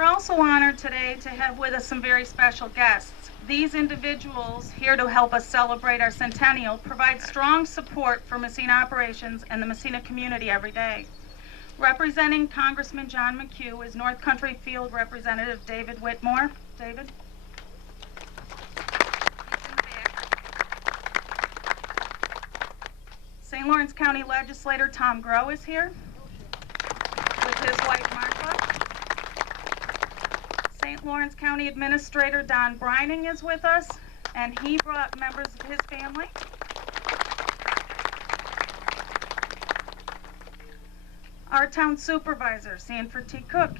we're also honored today to have with us some very special guests. These individuals here to help us celebrate our centennial provide strong support for Massena operations and the Massena community every day. Representing Congressman John McHugh is North Country Field Representative David Whitmore. David? St. Lawrence County Legislator Tom Groh is here with his wife Martha. St. Lawrence County Administrator Don Brining is with us, and he brought members of his family. Our town supervisor, Sanford T. Cook.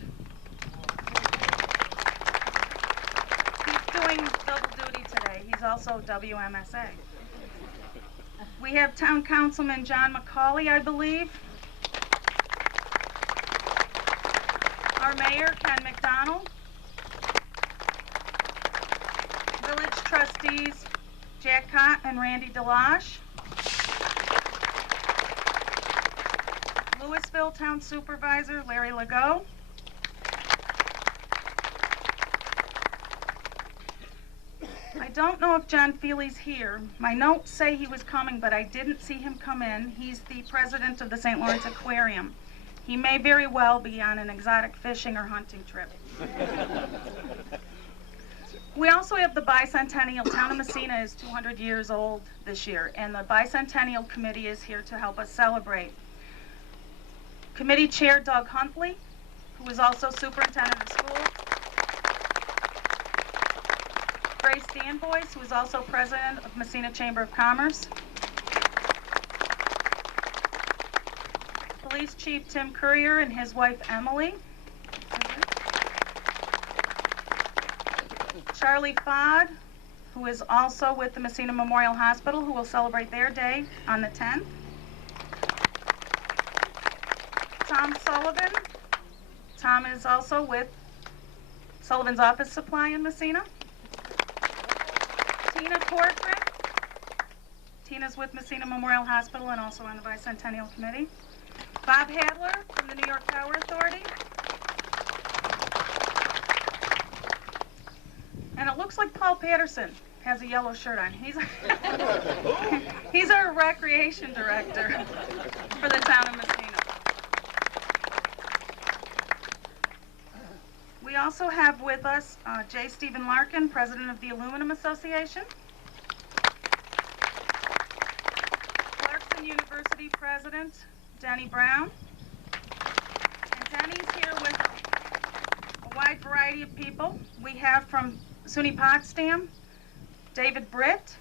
He's doing double duty today. He's also WMSA. We have Town Councilman John McCauley, I believe. Our Mayor, Ken McDonald. Village Trustees, Jack Cott and Randy DeLoche. Louisville Town Supervisor, Larry Legault. I don't know if John Feely's here. My notes say he was coming, but I didn't see him come in. He's the president of the St. Lawrence Aquarium. He may very well be on an exotic fishing or hunting trip. We also have the Bicentennial. Town of Massena is 200 years old this year, and the Bicentennial Committee is here to help us celebrate. Committee Chair Doug Huntley, who is also Superintendent of Schools. Grace Danbois, who is also President of Massena Chamber of Commerce. Police Chief Tim Courier and his wife Emily. Charlie Fodd, who is also with the Massena Memorial Hospital, who will celebrate their day on the 10th. Tom Sullivan. Tom is also with Sullivan's Office Supply in Massena. Tina Corcoran. Tina's with Massena Memorial Hospital and also on the Bicentennial Committee. Bob Hadler from the New York Power Authority. And it looks like Paul Patterson has a yellow shirt on. He's our recreation director for the town of Massena. We also have with us J. Stephen Larkin, president of the Aluminum Association. Clarkson University president, Denny Brown. And Denny's here with a wide variety of people. We have from SUNY Potsdam, David Britt.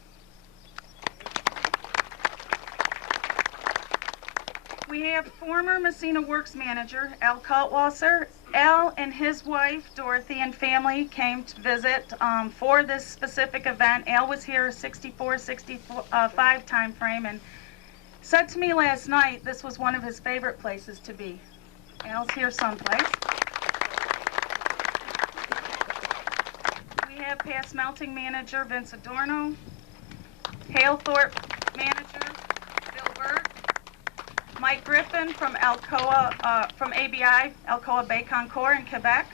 We have former Massena Works manager, Al Kaltwasser. Al and his wife, Dorothy, and family came to visit for this specific event. Al was here 64, 65 time frame and said to me last night this was one of his favorite places to be. Al's here someplace. We have past melting manager, Vince Adorno. Halethorpe manager, Bill Burt. Mike Griffin from Alcoa, from ABI, Alcoa Bacon Corps in Quebec.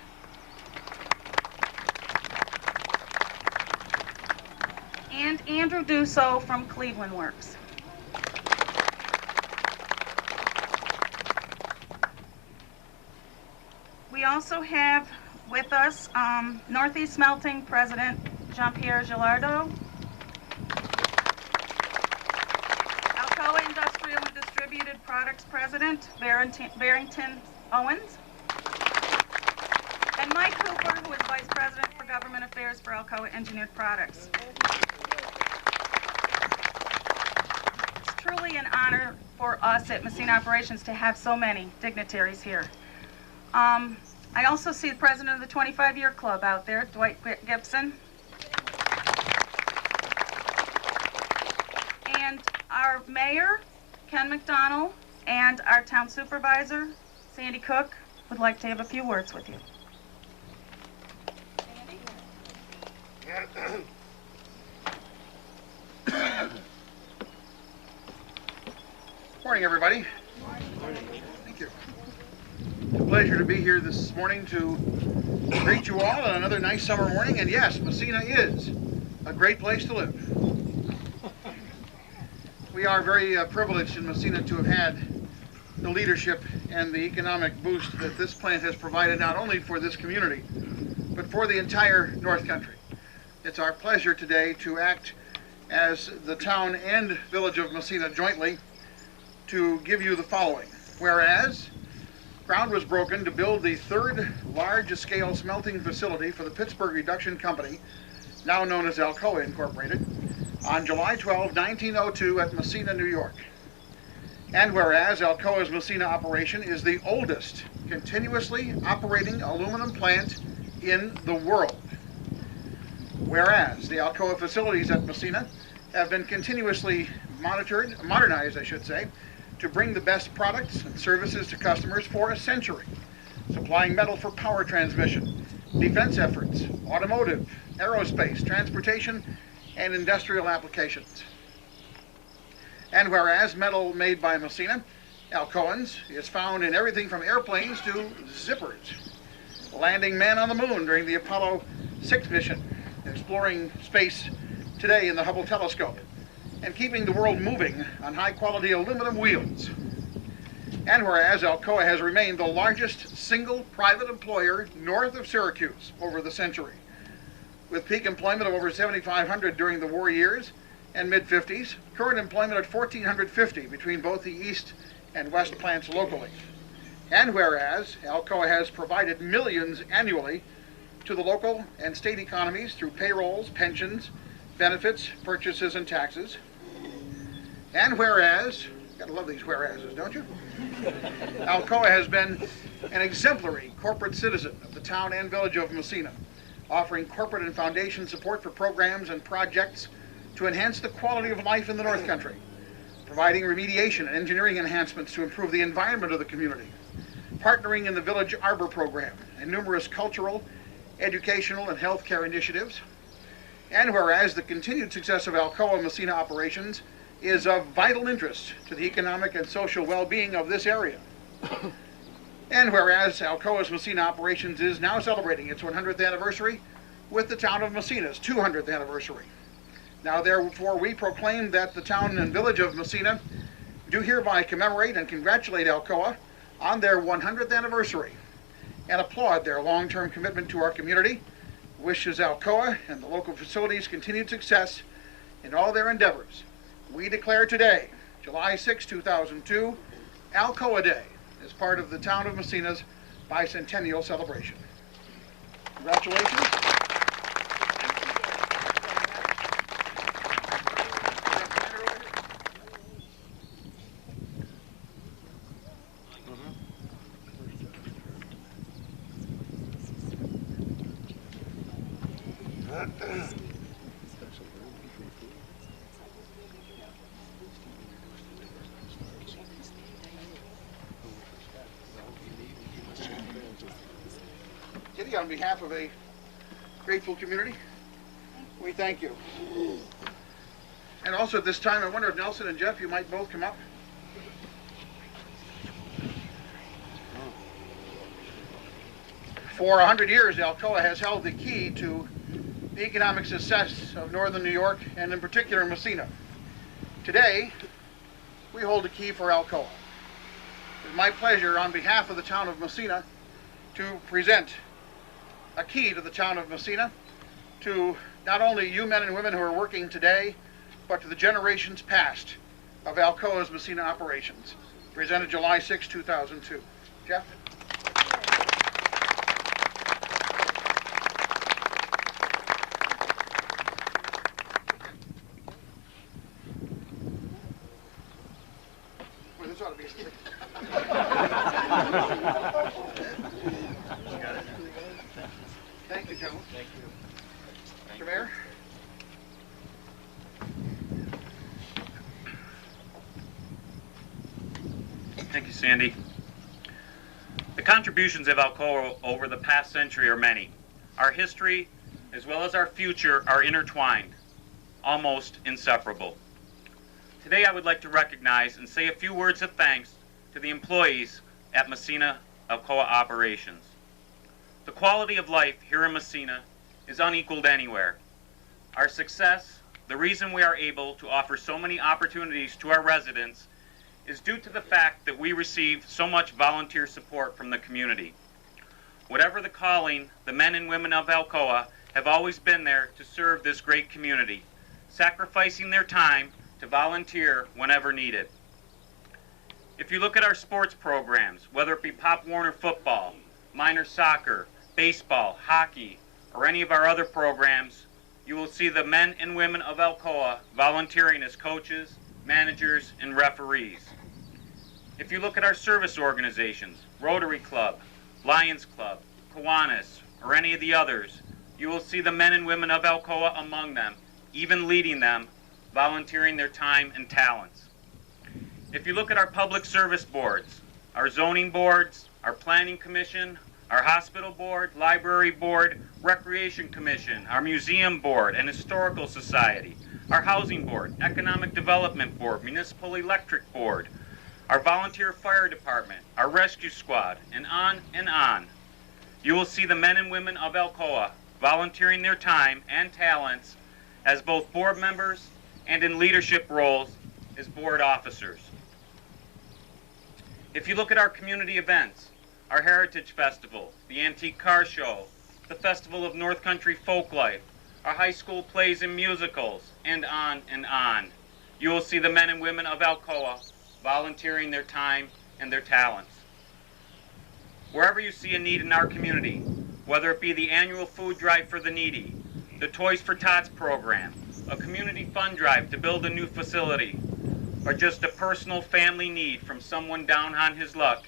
And Andrew Dussault from Cleveland Works. We also have with us Northeast Smelting President Jean-Pierre Gilardo. Alcoa Industrial and Distributed Products President Barrington Owens. And Mike Cooper, who is Vice President for Government Affairs for Alcoa Engineered Products. It's truly an honor for us at Massena Operations to have so many dignitaries here. I also see the president of the 25-year club out there, Dwight Gibson. And our mayor, Ken McDonald, and our town supervisor, Sandy Cook, would like to have a few words with you. Morning, everybody. Thank you. It's a pleasure to be here this morning to Greet you all on another nice summer morning, and yes, Massena is a great place to live. We are very privileged in Massena to have had the leadership and the economic boost that this plant has provided not only for this community, but for the entire North Country. It's our pleasure today to act as the town and village of Massena jointly to give you the following. Whereas, ground was broken to build the third large-scale smelting facility for the Pittsburgh Reduction Company, now known as Alcoa Incorporated, on July 12, 1902 at Massena, New York. And whereas Alcoa's Massena operation is the oldest continuously operating aluminum plant in the world. Whereas the Alcoa facilities at Massena have been continuously modernized, I should say, to bring the best products and services to customers for a century, supplying metal for power transmission, defense efforts, automotive, aerospace, transportation, and industrial applications. And whereas metal made by Massena, Alcoans, is found in everything from airplanes to zippers, landing man on the moon during the Apollo 6 mission, exploring space today in the Hubble telescope, and keeping the world moving on high-quality aluminum wheels. And whereas Alcoa has remained the largest single private employer north of Syracuse over the century, with peak employment of over 7,500 during the war years and mid-50s, current employment at 1,450 between both the east and west plants locally. And whereas Alcoa has provided millions annually to the local and state economies through payrolls, pensions, benefits, purchases, and taxes. And whereas, gotta love these whereases, don't you? Alcoa has been an exemplary corporate citizen of the town and village of Massena, offering corporate and foundation support for programs and projects to enhance the quality of life in the North Country, providing remediation and engineering enhancements to improve the environment of the community, partnering in the Village Arbor program and numerous cultural, educational, and healthcare initiatives. And whereas the continued success of Alcoa Massena operations is of vital interest to the economic and social well-being of this area. And whereas Alcoa's Massena operations is now celebrating its 100th anniversary with the town of Massena's 200th anniversary. Now therefore we proclaim that the town and village of Massena do hereby commemorate and congratulate Alcoa on their 100th anniversary and applaud their long-term commitment to our community, wishes Alcoa and the local facilities continued success in all their endeavors. We declare today, July 6, 2002, Alcoa Day as part of the town of Massena's Bicentennial celebration. Congratulations. Kitty, on behalf of a grateful community, we thank you. And also at this time, I wonder if Nelson and Jeff, you might both come up. For 100 years, Alcoa has held the key to the economic success of northern New York, and in particular Massena. Today, we hold the key for Alcoa. It's my pleasure on behalf of the town of Massena to present a key to the town of Massena to not only you men and women who are working today, but to the generations past of Alcoa's Massena operations. Presented July 6, 2002. Jeff? Well, this ought to be Thank you, gentlemen. Thank you. Mr. Mayor? Thank you, Sandy. The contributions of Alcoa over the past century are many. Our history, as well as our future, are intertwined, almost inseparable. Today, I would like to recognize and say a few words of thanks to the employees at Massena Alcoa Operations. The quality of life here in Massena is unequaled anywhere. Our success, the reason we are able to offer so many opportunities to our residents, is due to the fact that we receive so much volunteer support from the community. Whatever the calling, the men and women of Alcoa have always been there to serve this great community, sacrificing their time to volunteer whenever needed. If you look at our sports programs, whether it be Pop Warner football, minor soccer, baseball, hockey, or any of our other programs, you will see the men and women of Alcoa volunteering as coaches, managers, and referees. If you look at our service organizations, Rotary Club, Lions Club, Kiwanis, or any of the others, you will see the men and women of Alcoa among them, even leading them, volunteering their time and talents. If you look at our public service boards, our zoning boards, our planning commission, our hospital board, library board, recreation commission, our museum board and historical society, our housing board, economic development board, municipal electric board, our volunteer fire department, our rescue squad, and on, you will see the men and women of Alcoa volunteering their time and talents as both board members and in leadership roles as board officers. If you look at our community events, our Heritage Festival, the Antique Car Show, the Festival of North Country Folklife, our high school plays and musicals, and on, you will see the men and women of Alcoa volunteering their time and their talents. Wherever you see a need in our community, whether it be the annual food drive for the needy, the Toys for Tots program, a community fund drive to build a new facility, or just a personal family need from someone down on his luck,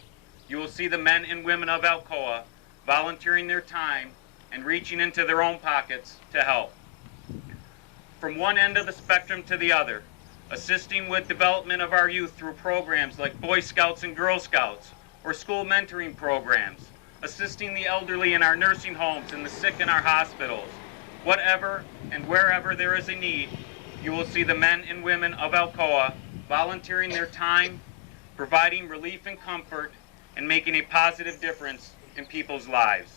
you will see the men and women of Alcoa volunteering their time and reaching into their own pockets to help. From one end of the spectrum to the other, assisting with development of our youth through programs like Boy Scouts and Girl Scouts, or school mentoring programs, assisting the elderly in our nursing homes and the sick in our hospitals. Whatever and wherever there is a need, you will see the men and women of Alcoa volunteering their time, providing relief and comfort, and making a positive difference in people's lives.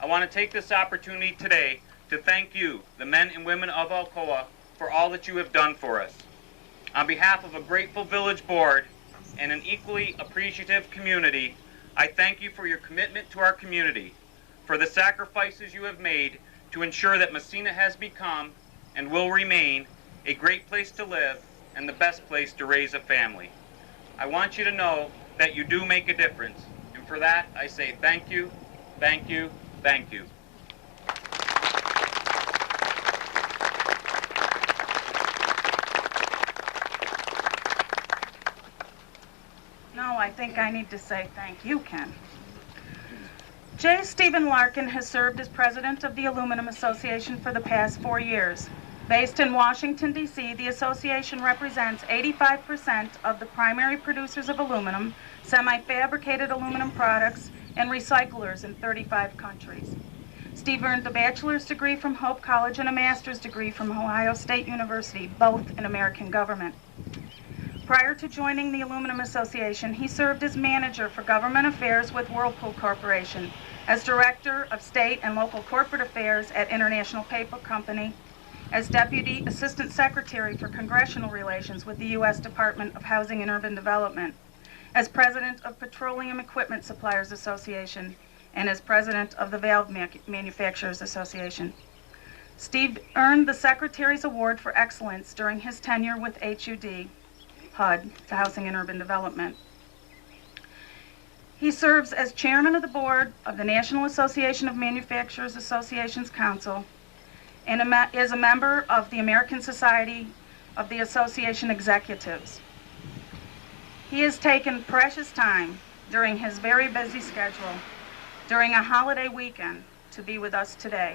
I want to take this opportunity today to thank you, the men and women of Alcoa, for all that you have done for us. On behalf of a grateful village board and an equally appreciative community, I thank you for your commitment to our community, for the sacrifices you have made to ensure that Massena has become and will remain a great place to live and the best place to raise a family. I want you to know that you do make a difference, and for that I say thank you, thank you, thank you. No, I think I need to say thank you, Ken. J. Stephen Larkin has served as president of the Aluminum Association for the past 4 years. Based in Washington, D.C., the association represents 85% of the primary producers of aluminum, semi-fabricated aluminum products, and recyclers in 35 countries. Steve earned a bachelor's degree from Hope College and a master's degree from Ohio State University, both in American government. Prior to joining the Aluminum Association, he served as manager for government affairs with Whirlpool Corporation, as director of state and local corporate affairs at International Paper Company, as deputy assistant secretary for congressional relations with the U.S. Department of Housing and Urban Development, as president of Petroleum Equipment Suppliers Association, and as president of the Valve Manufacturers Association. Steve earned the Secretary's Award for Excellence during his tenure with HUD, the Housing and Urban Development. He serves as chairman of the board of the National Association of Manufacturers Associations Council and is a member of the American Society of the Association Executives. He has taken precious time during his very busy schedule, during a holiday weekend, to be with us today.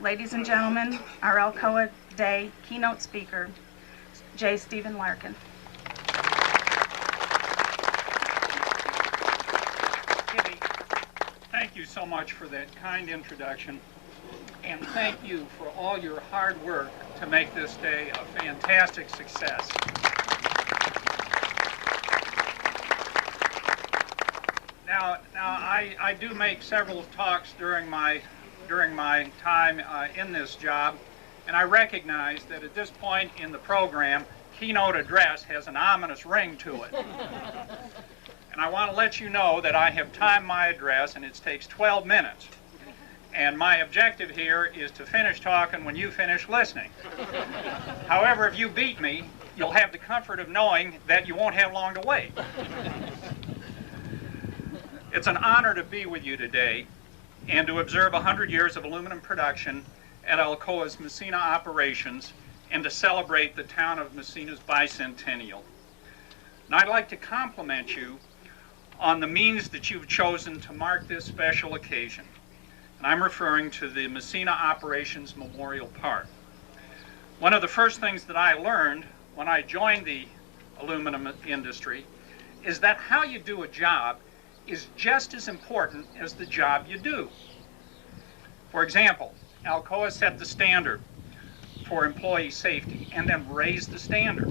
Ladies and gentlemen, our Alcoa Day keynote speaker, J. Stephen Larkin. Thank you so much for that kind introduction, and thank you for all your hard work to make this day a fantastic success. Now, now I do make several talks during my time in this job, and I recognize that at this point in the program, keynote address has an ominous ring to it. And I want to let you know that I have timed my address, and it takes 12 minutes. And my objective here is to finish talking when you finish listening. However, if you beat me, you'll have the comfort of knowing that you won't have long to wait. It's an honor to be with you today and to observe 100 years of aluminum production at Alcoa's Massena operations and to celebrate the town of Massena's Bicentennial. And I'd like to compliment you on the means that you've chosen to mark this special occasion. And I'm referring to the Massena Operations Memorial Park. One of the first things that I learned when I joined the aluminum industry is that how you do a job is just as important as the job you do. For example, Alcoa set the standard for employee safety and then raised the standard.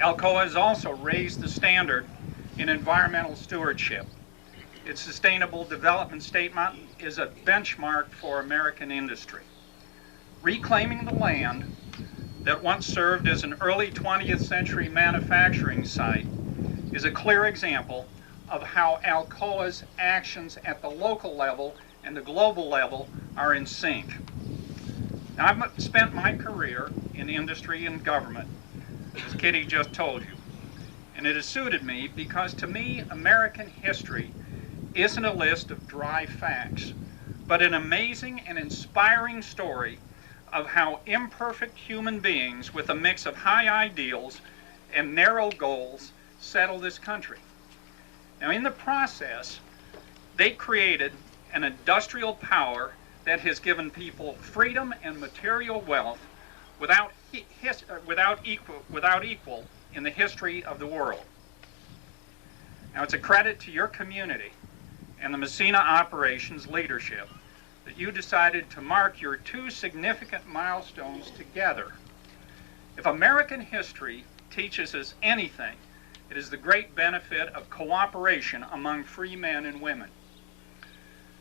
Alcoa has also raised the standard in environmental stewardship. Its sustainable development statement is a benchmark for American industry. Reclaiming the land that once served as an early 20th century manufacturing site is a clear example of how Alcoa's actions at the local level and the global level are in sync. Now, I've spent my career in industry and government, as Kitty just told you, and it has suited me because to me, American history isn't a list of dry facts, but an amazing and inspiring story of how imperfect human beings with a mix of high ideals and narrow goals settle this country. Now, in the process, they created an industrial power that has given people freedom and material wealth without equal in the history of the world. Now, it's a credit to your community and the Massena operations leadership that you decided to mark your two significant milestones together. If American history teaches us anything, it is the great benefit of cooperation among free men and women.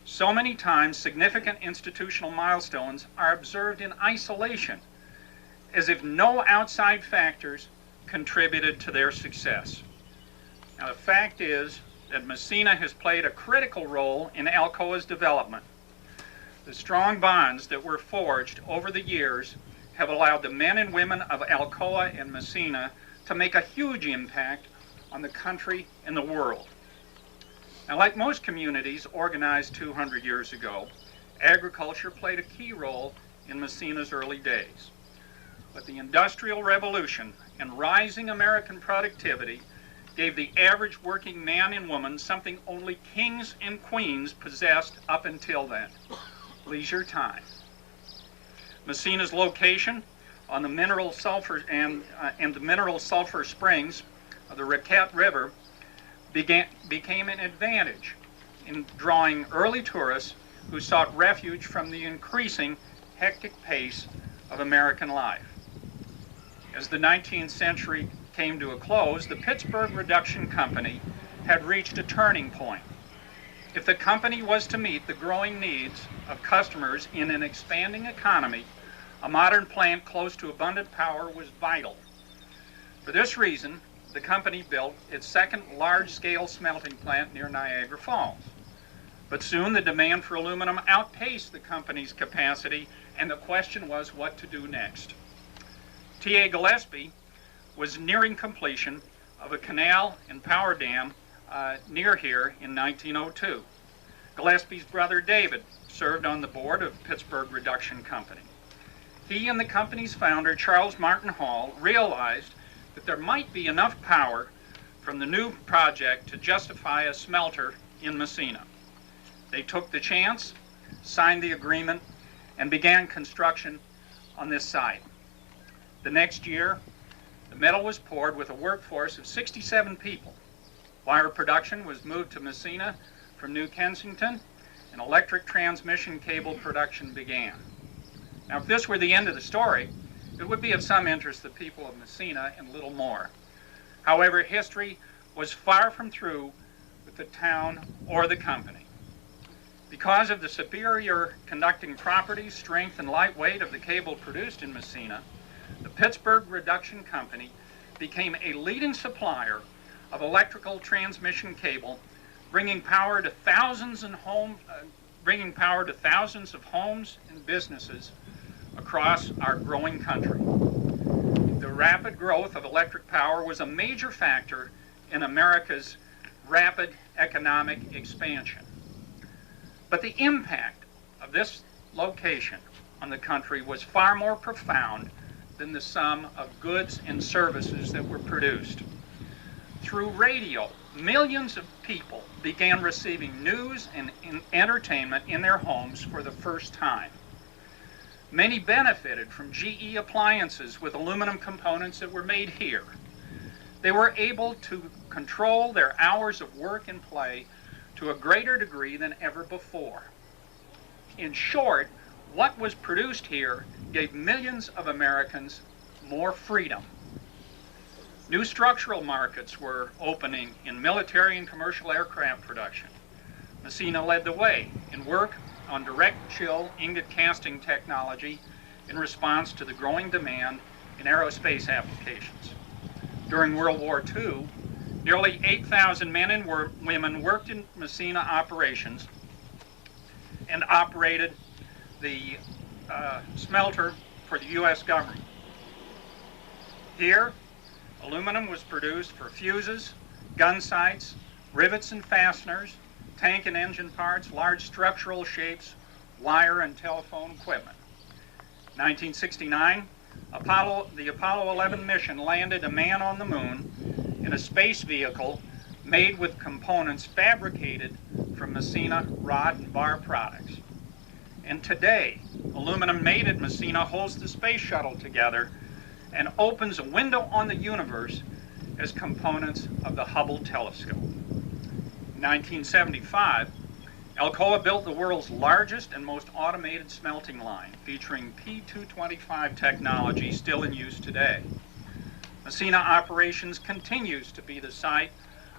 So many times, significant institutional milestones are observed in isolation, as if no outside factors contributed to their success. Now, the fact is that Massena has played a critical role in Alcoa's development. The strong bonds that were forged over the years have allowed the men and women of Alcoa and Massena to make a huge impact on the country and the world. Now, like most communities organized 200 years ago, agriculture played a key role in Massena's early days. But the Industrial Revolution and rising American productivity gave the average working man and woman something only kings and queens possessed up until then: leisure time. Massena's location on the mineral sulfur and the mineral sulfur springs of the Raquette River became an advantage in drawing early tourists who sought refuge from the increasing hectic pace of American life. As the 19th century came to a close, the Pittsburgh Reduction Company had reached a turning point. If the company was to meet the growing needs of customers in an expanding economy, a modern plant close to abundant power was vital. For this reason, the company built its second large-scale smelting plant near Niagara Falls. But soon the demand for aluminum outpaced the company's capacity, and the question was what to do next. T.A. Gillespie was nearing completion of a canal and power dam near here in 1902. Gillespie's brother David served on the board of Pittsburgh Reduction Company. He and the company's founder, Charles Martin Hall, realized that there might be enough power from the new project to justify a smelter in Massena. They took the chance, signed the agreement, and began construction on this site. The next year, the metal was poured with a workforce of 67 people. Wire production was moved to Massena from New Kensington, and electric transmission cable production began. Now, if this were the end of the story, it would be of some interest to the people of Massena and little more. However, history was far from through with with the town or the company. Because of the superior conducting properties, strength, and lightweight of the cable produced in Massena, the Pittsburgh Reduction Company became a leading supplier of electrical transmission cable, bringing power to thousands of homes and businesses across our growing country. The rapid growth of electric power was a major factor in America's rapid economic expansion. But the impact of this location on the country was far more profound than the sum of goods and services that were produced. Through radio, millions of people began receiving news and entertainment in their homes for the first time. Many benefited from GE appliances with aluminum components that were made here. They were able to control their hours of work and play to a greater degree than ever before. In short, what was produced here gave millions of Americans more freedom. New structural markets were opening in military and commercial aircraft production. Massena led the way in work on direct chill ingot casting technology in response to the growing demand in aerospace applications. During World War II, nearly 8,000 men and women worked in Massena operations and operated the smelter for the U.S. government. Here, aluminum was produced for fuses, gun sights, rivets and fasteners, tank and engine parts, large structural shapes, wire and telephone equipment. In 1969, the Apollo 11 mission landed a man on the moon in a space vehicle made with components fabricated from Massena rod and bar products. And today, aluminum made at Massena holds the space shuttle together and opens a window on the universe as components of the Hubble telescope. In 1975, Alcoa built the world's largest and most automated smelting line, featuring P225 technology still in use today. Massena Operations continues to be the site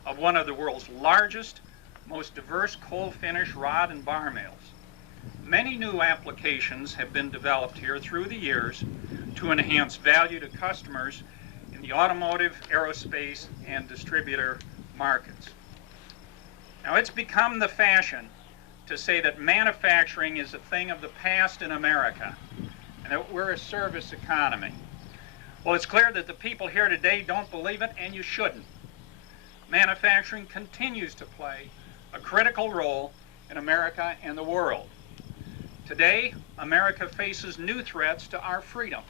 of one of the world's largest, most diverse coal finish rod and bar mills. Many new applications have been developed here through the years to enhance value to customers in the automotive, aerospace, and distributor markets. Now, it's become the fashion to say that manufacturing is a thing of the past in America and that we're a service economy. Well, it's clear that the people here today don't believe it, and you shouldn't. Manufacturing continues to play a critical role in America and the world. Today, America faces new threats to our freedom.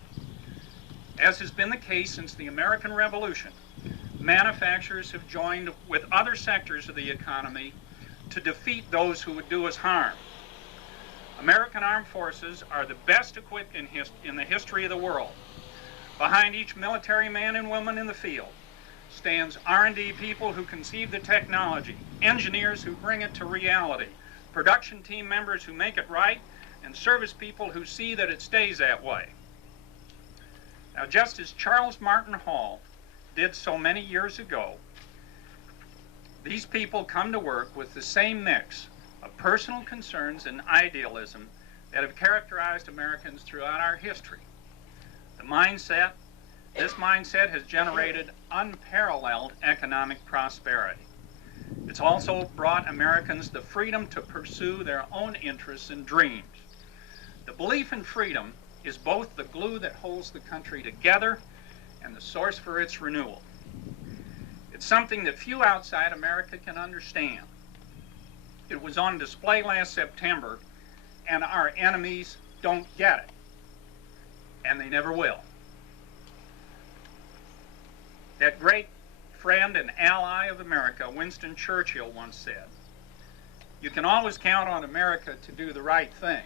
As has been the case since the American Revolution, manufacturers have joined with other sectors of the economy to defeat those who would do us harm. American armed forces are the best equipped in the history of the world. Behind each military man and woman in the field stands R&D people who conceive the technology, engineers who bring it to reality, production team members who make it right, and service people who see that it stays that way. Now, just as Charles Martin Hall did so many years ago, these people come to work with the same mix of personal concerns and idealism that have characterized Americans throughout our history. This mindset has generated unparalleled economic prosperity. It's also brought Americans the freedom to pursue their own interests and dreams. The belief in freedom is both the glue that holds the country together and the source for its renewal. It's something that few outside America can understand. It was on display last September, and our enemies don't get it, and they never will. That great friend and ally of America, Winston Churchill, once said, "You can always count on America to do the right thing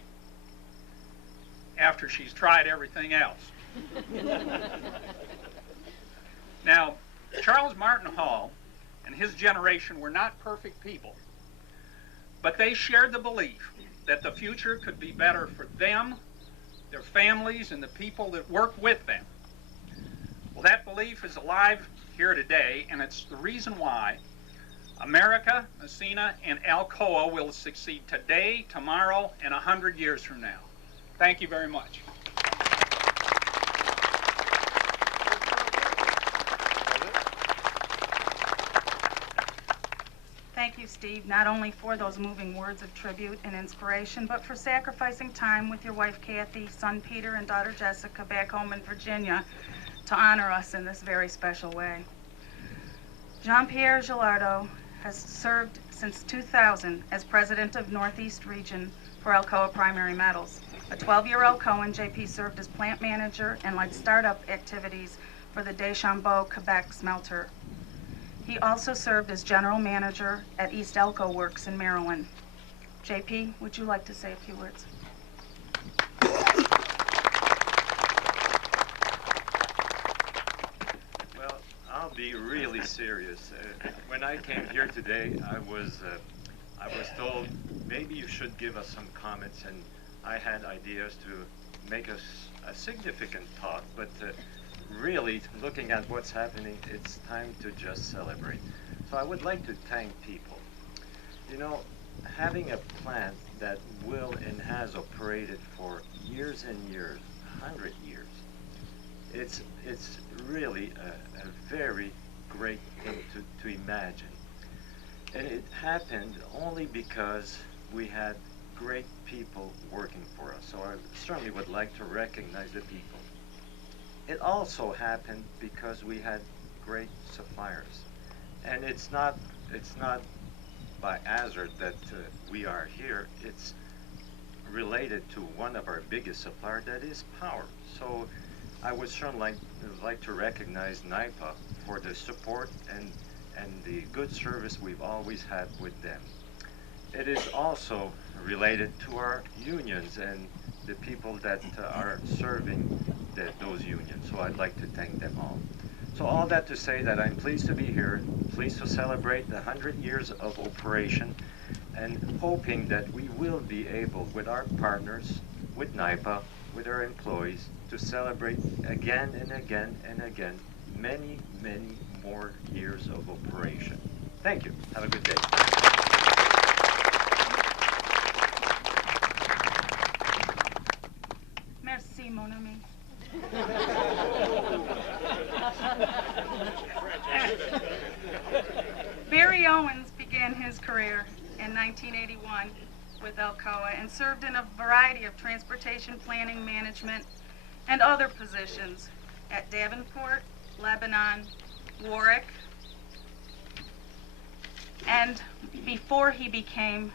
after she's tried everything else." Now, Charles Martin Hall and his generation were not perfect people, but they shared the belief that the future could be better for them, their families, and the people that work with them. Well, that belief is alive here today, and it's the reason why America, Massena, and Alcoa will succeed today, tomorrow, and 100 years from now. Thank you very much. Thank you, Steve, not only for those moving words of tribute and inspiration, but for sacrificing time with your wife Kathy, son Peter, and daughter Jessica back home in Virginia to honor us in this very special way. Jean-Pierre Gilardo has served since 2000 as president of Northeast Region for Alcoa Primary Metals. A 12-year Alcoan, JP served as plant manager and led startup activities for the Deschambault, Quebec smelter. He also served as general manager at East Elko Works in Maryland. JP, would you like to say a few words? Well, I'll be really serious. When I came here today, I was told maybe you should give us some comments, and I had ideas to make us a significant talk, but really, looking at what's happening, it's time to just celebrate. So I would like to thank people. You know, having a plant that will and has operated for years and years, 100 years, it's really a very great thing to imagine. And it happened only because we had great people working for us. So I certainly would like to recognize the people. It also happened because we had great suppliers. And it's not by hazard that we are here. It's related to one of our biggest suppliers, that is power. So I would certainly like to recognize NIPA for the support and the good service we've always had with them. It is also related to our unions and the people that are serving those unions. So I'd like to thank them all. So all that to say that I'm pleased to be here, pleased to celebrate the 100 years of operation, and hoping that we will be able, with our partners, with NIPA, with our employees, to celebrate again and again and again, many, many more years of operation. Thank you. Have a good day. Merci, mon ami. Barry Owens began his career in 1981 with Alcoa and served in a variety of transportation planning, management, and other positions at Davenport, Lebanon, Warwick, and before he became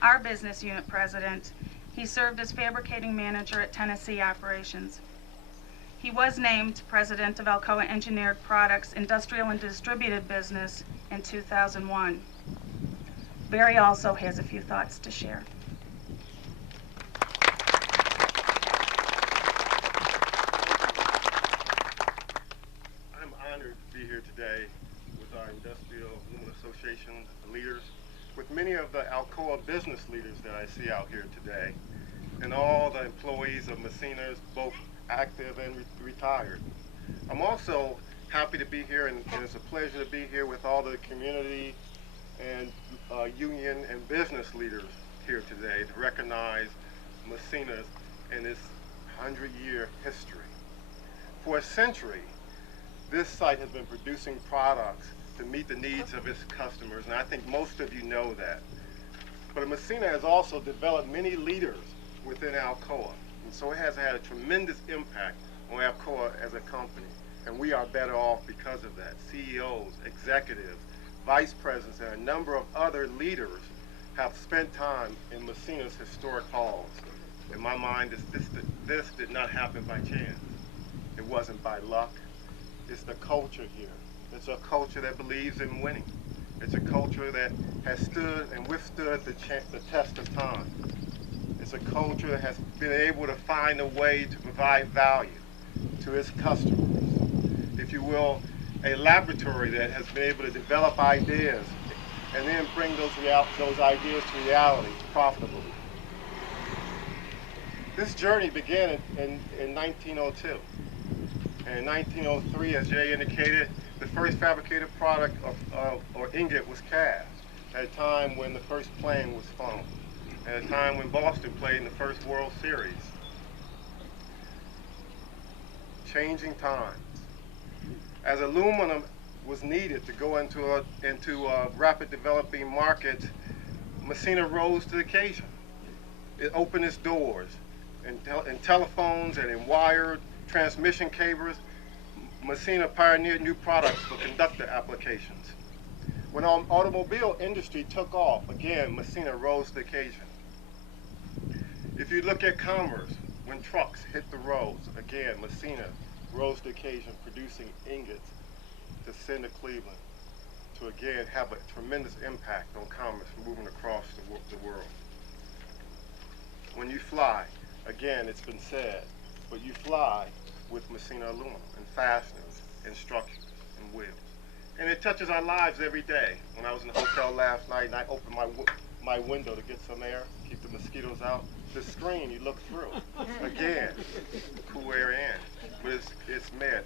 our business unit president, he served as fabricating manager at Tennessee Operations. He was named president of Alcoa Engineered Products Industrial and Distributed Business in 2001. Barry also has a few thoughts to share. I'm honored to be here today with our Industrial Aluminum Association leaders, with many of the Alcoa business leaders that I see out here today, and all the employees of Massena's, both active and retired. I'm also happy to be here, and it's a pleasure to be here with all the community and union and business leaders here today to recognize Massena's and its 100-year history. For a century, this site has been producing products to meet the needs of its customers, and I think most of you know that. But Massena has also developed many leaders within Alcoa, and so it has had a tremendous impact on Alcoa as a company, and we are better off because of that. CEOs, executives, vice presidents, and a number of other leaders have spent time in Massena's historic halls. In my mind, this did not happen by chance. It wasn't by luck. It's the culture here. It's a culture that believes in winning. It's a culture that has stood and withstood the test of time. It's a culture that has been able to find a way to provide value to its customers. If you will, a laboratory that has been able to develop ideas and then bring those ideas to reality profitably. This journey began in 1902. And in 1903, as Jay indicated, the first fabricated product or ingot was cast, at a time when the first plane was flown, at a time when Boston played in the first World Series. Changing times. As aluminum was needed to go into rapid developing markets, Massena rose to the occasion. It opened its doors in telephones and in wired transmission cables. Massena pioneered new products for conductor applications. When our automobile industry took off, again, Massena rose to the occasion. If you look at commerce, when trucks hit the roads, again, Massena rose to the occasion, producing ingots to send to Cleveland to again have a tremendous impact on commerce moving across the world. When you fly, again, it's been said, but you fly with Massena aluminum and fasteners and structures and wheels. And it touches our lives every day. When I was in the hotel last night and I opened my window to get some air, keep the mosquitoes out, the screen you look through, again, cool air in, but it's made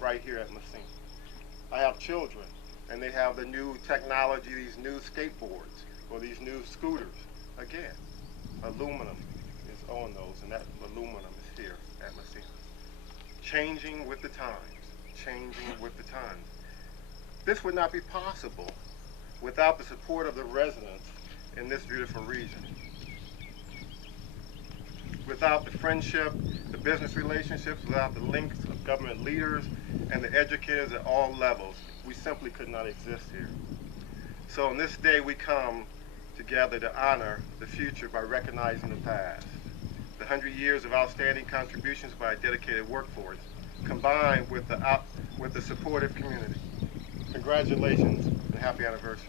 right here at Massena. I have children, and they have the new technology, these new skateboards, or these new scooters. Again, aluminum is on those, and that aluminum is here at Massena. Changing with the times, changing with the times. This would not be possible without the support of the residents in this beautiful region. Without the friendship, the business relationships, without the links of government leaders and the educators at all levels, we simply could not exist here. So on this day we come together to honor the future by recognizing the past. The 100 years of outstanding contributions by a dedicated workforce, combined with the supportive community. Congratulations and happy anniversary.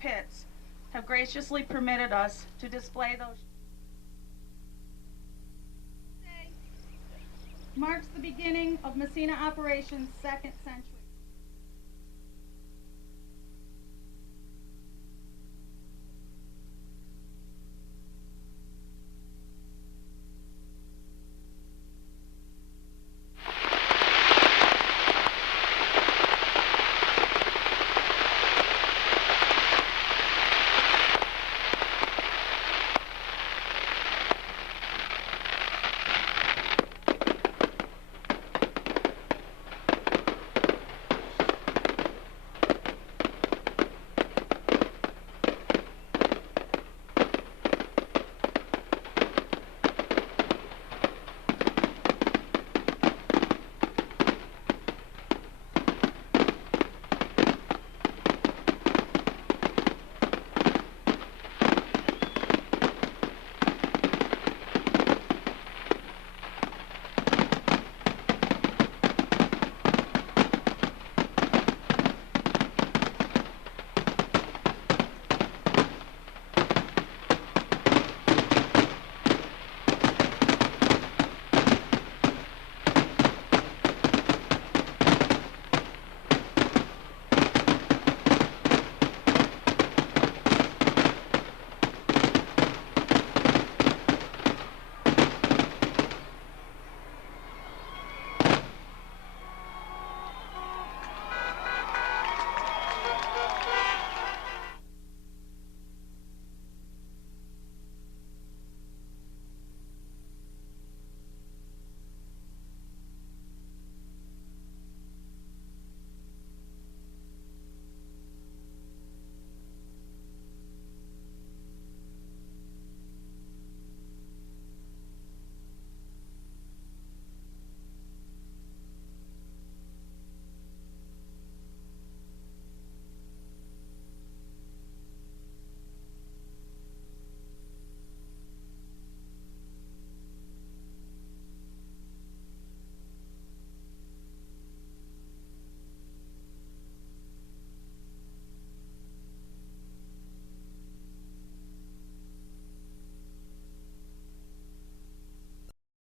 Pits have graciously permitted us to display those. Marks the beginning of Massena Operations' second century.